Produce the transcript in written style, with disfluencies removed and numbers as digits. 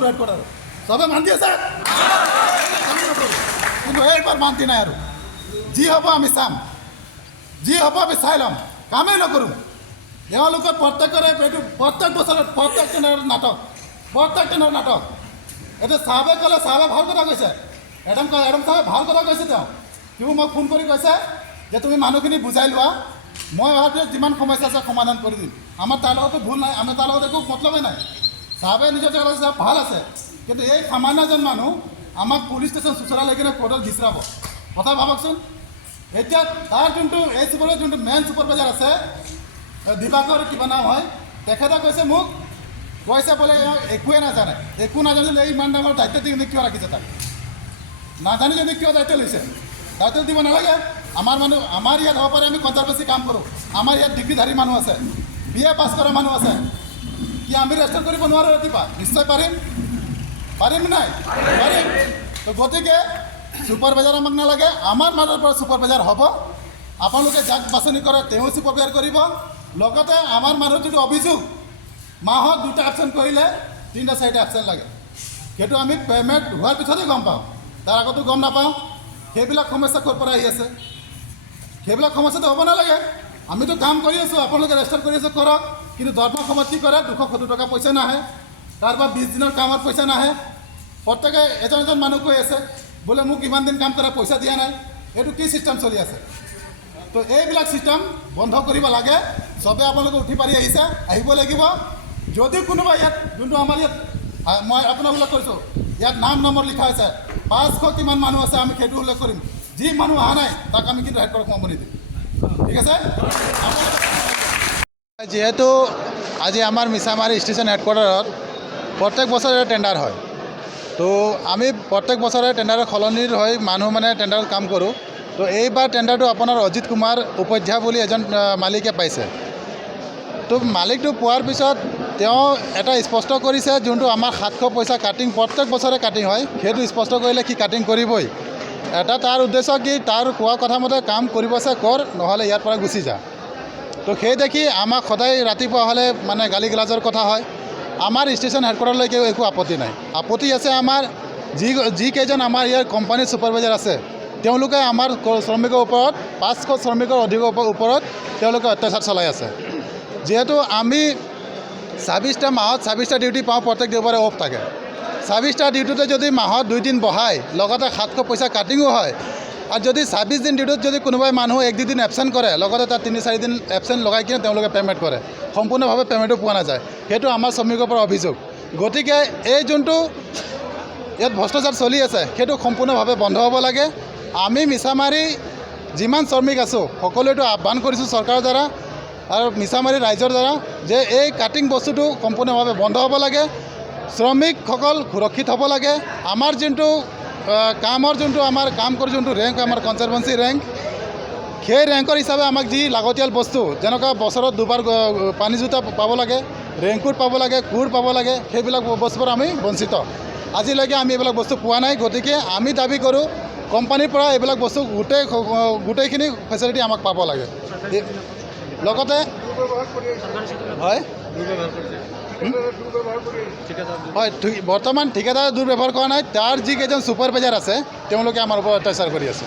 নকৰোঁ হেডকোৱাৰ্টাৰত চবে মান্তি আছে কিন্তু এইবাৰ মান্তি নাই আৰু যি হ'ব আমি চাম যি হ'ব আমি চাই ল'ম কামেই নকৰোঁ তেওঁলোকৰ প্ৰত্যেকৰে এইটো প্ৰত্যেক বছৰত প্ৰত্যেক টেণ্ডাৰৰ নাটক এতিয়া চাহাবে ক'লে চাহাবে ভাল কথা কৈছে এডম চাহাবে ভাল কথা কৈছে তেওঁ মোক ফোন কৰি কৈছে যে তুমি মানুহখিনি বুজাই লোৱা মই ভাবোঁ যিমান সমস্যা আছে সমাধান কৰি দিম আমাৰ তাৰ লগতো ভুল নাই আমি তাৰ লগত একো মতলবেই নাই চাহাবে নিজৰ জেগাত ভাল আছে কিন্তু এই সামান্য এজন মানুহ আমাক পুলিচ ষ্টেচন চোচৰা লৈ কিনে কোৰ্টত ঘিচৰাব কথা ভাবকচোন এতিয়া তাৰ যোনটো এই চুপাৰৰ যোনটো মেইন চুপাৰভাইজাৰ আছে দিবাকৰ কিবা নাম হয় তেখেতে কৈছে মোক কৈছে বোলে একোৱে নাজানে একো নাজানিলে ইমান ডাঙৰ দায়িত্ব দি কিয় ৰাখিছে তাক নাজানি যদি কিয় দায়িত্ব লৈছে দায়িত্ব দিব নালাগে আমাৰ ইয়াত হ'ব পাৰে আমি কনজাৰভেঞ্চি কাম কৰোঁ আমাৰ ইয়াত ডিগ্ৰীধাৰী মানুহ আছে BA পাছ কৰা মানুহ আছে কি আমি ৰেজিষ্টাৰ কৰিব নোৱাৰোঁ ৰাতিপুৱা নিশ্চয় পাৰিম নাই পাৰিম তো গতিকে চুপাৰভাইজাৰ আমাক নালাগে আমাৰ মাজৰ পৰা চুপাৰভাইজাৰ হ'ব আপোনালোকে যাক বাছনি কৰে তেওঁ চুপাৰভাইজাৰ কৰিব লগতে আমাৰ মানুহৰ যিটো অভিযোগ মাহত 2টা এবচেণ্ট কৰিলে 3টা 4টা এবচেণ্ট লাগে সেইটো আমি পে'মেণ্ট হোৱাৰ পিছতহে গম পাওঁ তাৰ আগতো গম নাপাওঁ সেইবিলাক সমস্যা ক'ৰ পৰা আহি আছে সেইবিলাক সমস্যাটো হ'ব নালাগে আমিতো কাম কৰি আছোঁ আপোনালোকে ৰেজিষ্টাৰ কৰি আছোঁ কৰক কিন্তু দৰমহা সময়ত কি কৰে 270 টকা পইচা নাহে তাৰপৰা 20 দিনৰ কামত পইচা নাহে প্ৰত্যেকে এজন মানুহ কৈ আছে বোলে মোক ইমান দিন কাম কৰা পইচা দিয়া নাই এইটো কি চিষ্টেম চলি আছে তো এইবিলাক চিষ্টেম বন্ধ কৰিব লাগে চবে আপোনালোকে উঠি পাৰি আহিব লাগিব যদি কোনোবা ইয়াত যোনটো আমাৰ ইয়াত মই আপোনালোকক কৈছোঁ ইয়াত নাম নম্বৰ লিখা হৈছে 500 কিমান মানুহ আছে আমি সেইটো উল্লেখ কৰিম যি মানুহ অহা নাই তাক আমি কিন্তু হেডকোৱাৰ্টাৰত সোমাব নিদিম ঠিক আছে যেহেতু আজি আমাৰ মিছামাৰী ষ্টেচন হেডকোৱাৰ্টাৰত প্ৰত্যেক বছৰে টেণ্ডাৰ হয় তো আমি প্ৰত্যেক বছৰে টেণ্ডাৰৰ সলনিৰ হৈ মানুহ মানে টেণ্ডাৰত কাম কৰোঁ তো এইবাৰ টেণ্ডাৰটো আপোনাৰ অজিত কুমাৰ উপাধ্যায় বুলি এজন মালিকে পাইছে তো মালিকটো পোৱাৰ পিছত তেওঁ এটা স্পষ্ট কৰিছে যোনটো আমাৰ 700 পইচা কাটিং প্ৰত্যেক বছৰে কাটিং হয় সেইটো স্পষ্ট কৰিলে কি কাটিং কৰিবই এটা তাৰ উদ্দেশ্য কি তাৰ কোৱা কথা মতে কাম কৰিব আছে কৰ নহ'লে ইয়াৰ পৰা গুচি যা তো সেই দেখি আমাক সদায় ৰাতিপুৱা হ'লে মানে গালি গালাজৰ কথা হয় আমাৰ ষ্টেচন হেডকোৱাৰ্টাৰলৈকে একো আপত্তি নাই আপত্তি আছে আমাৰ যিকেইজন আমাৰ ইয়াৰ কোম্পানীৰ চুপাৰভাইজাৰ আছে তেওঁলোকে আমাৰ শ্ৰমিকৰ ওপৰত 500 শ্ৰমিকৰ অধিক ওপৰত তেওঁলোকে অত্যাচাৰ চলাই আছে যেহেতু আমি 26টা মাহত 26টা ডিউটি পাওঁ প্ৰত্যেক দেওবাৰে অফ থাকে 26টা ডিউটিতে যদি মাহত 2 দিন বহায় লগতে 700 পইচা কাটিঙো হয় আৰু যদি 26 দিন ডিউটিত যদি কোনোবাই মানুহ 1-2 দিন এবচেণ্ট কৰে লগতে তাত 3-4 দিন এবচেণ্ট লগাই কিনে তেওঁলোকে পে'মেণ্ট কৰে সম্পূৰ্ণভাৱে পে'মেণ্টটো পোৱা নাযায় সেইটো আমাৰ শ্ৰমিকৰ পৰা অভিযোগ গতিকে এই যোনটো ইয়াত ভ্ৰষ্টাচাৰ চলি আছে সেইটো সম্পূৰ্ণভাৱে বন্ধ হ'ব লাগে আমি মিছামাৰী যিমান শ্ৰমিক আছোঁ সকলোৱেতো আহ্বান কৰিছোঁ চৰকাৰৰ দ্বাৰা আৰু মিছামাৰী ৰাইজৰ দ্বাৰা যে এই কাটিং বস্তুটো সম্পূৰ্ণভাৱে বন্ধ হ'ব লাগে শ্ৰমিকসকল সুৰক্ষিত হ'ব লাগে আমাৰ যোনটো কামৰ যোনটো আমাৰ কাম কৰি যোনটো ৰেংক আমাৰ কনজাৰভেঞ্চি ৰেংক সেই ৰেংকৰ হিচাপে আমাক যি লাগতিয়াল বস্তু যেনেকুৱা বছৰত 2বাৰ পানী জোতা পাব লাগে ৰেংকুট পাব লাগে কোৰ পাব লাগে সেইবিলাক বস্তুবোৰ আমি বঞ্চিত আজিলৈকে আমি এইবিলাক বস্তু পোৱা নাই গতিকে আমি দাবী কৰোঁ কোম্পানীৰ পৰা এইবিলাক বস্তু গোটেইখিনি ফেচিলিটি আমাক পাব লাগে লগতে হয় বৰ্তমান ঠিকাদাৰে দুৰ্ব্যৱহাৰ কৰা নাই তাৰ যিকেইজন চুপাৰভাইজাৰ আছে তেওঁলোকে আমাৰ ওপৰত অত্যাচাৰ কৰি আছে